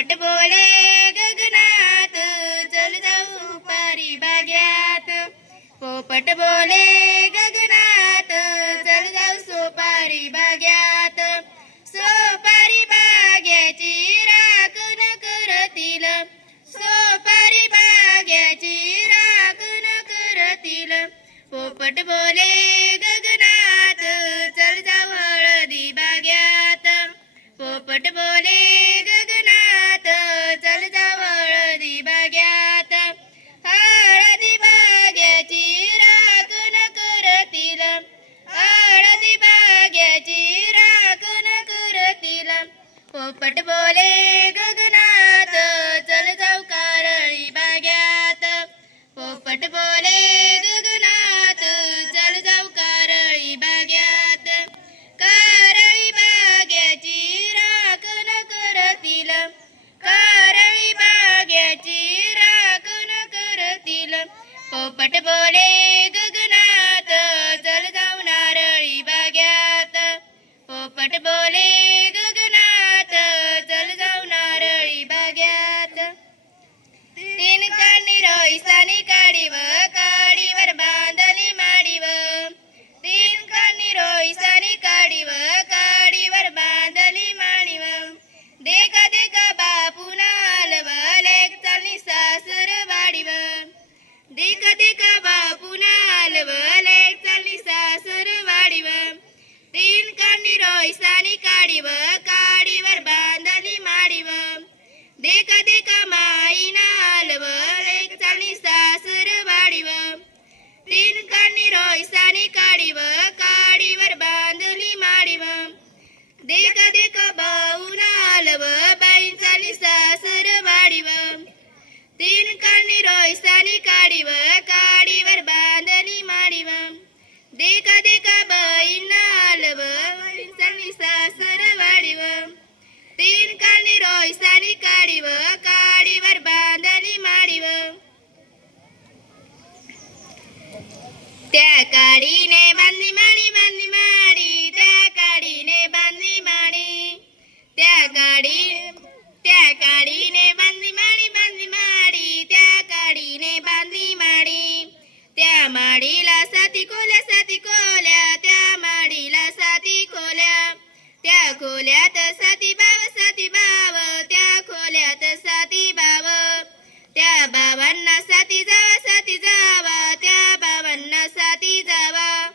पटबोळे गगनात चल जाऊ पारी बाग्यात पोपट बोले गगनात चल जाऊ सोपारी बाग्यात सोपारी बाग्याची राखण करतील सोपारी बाग्याची राखण करतील पोपट बोले गगनात चल जाऊ हळदी बाग्यात. पोपट बोले पोपट बोले गगनात चल जाऊ कारळी बाग्यात. पोपट बोले गगनात चल जाऊ कारळी बाग्यात. कारळी बाग्याची राखण करतील. कारळी बाग्याची राखण करतील. पोपट बोले गगनात चल जाऊ नारळी बाग्यात. पोपट बोले देखा देखा बापू नालव लेक सासर वाडीव. तीन कांडी रोईसानी काढीव काडीवर बांधली माडीव. देख देखा माईना नालव लेक सासर वाडीव. तीन कांडी रोईसानी काढीव काडीवर बांधली माडीव. देख देखा भाऊ हलव बाई चालनी सासर वाडीव. तीन काढणी रोईसानी काढीव काडीवर बांधली माडीव देखा देखा बाई नालव बाई चालनी सासर वाडीव तीन काढणी रोईसानी काढीव काडीवर बांधली माडीव त्या त्या बाबांना साती जावा साती जावा. त्या बाबांना साती जावा.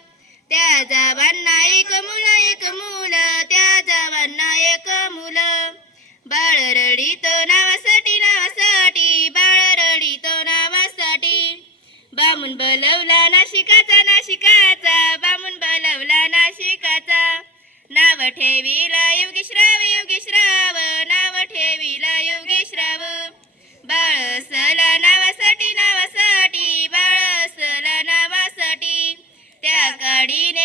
त्या जावांना एक मुलं एक मुलं. त्या जावांना एक मुलं. बाळ रडीत नावासाठी नावासाठी. बाळ रडीत नावासाठी. बामून बोलवला नाशिकाचा नाशिकाचा. बामून बोलवला नाशिकाचा. नाव ठेवीला योगेशराव ठेवीला પડીને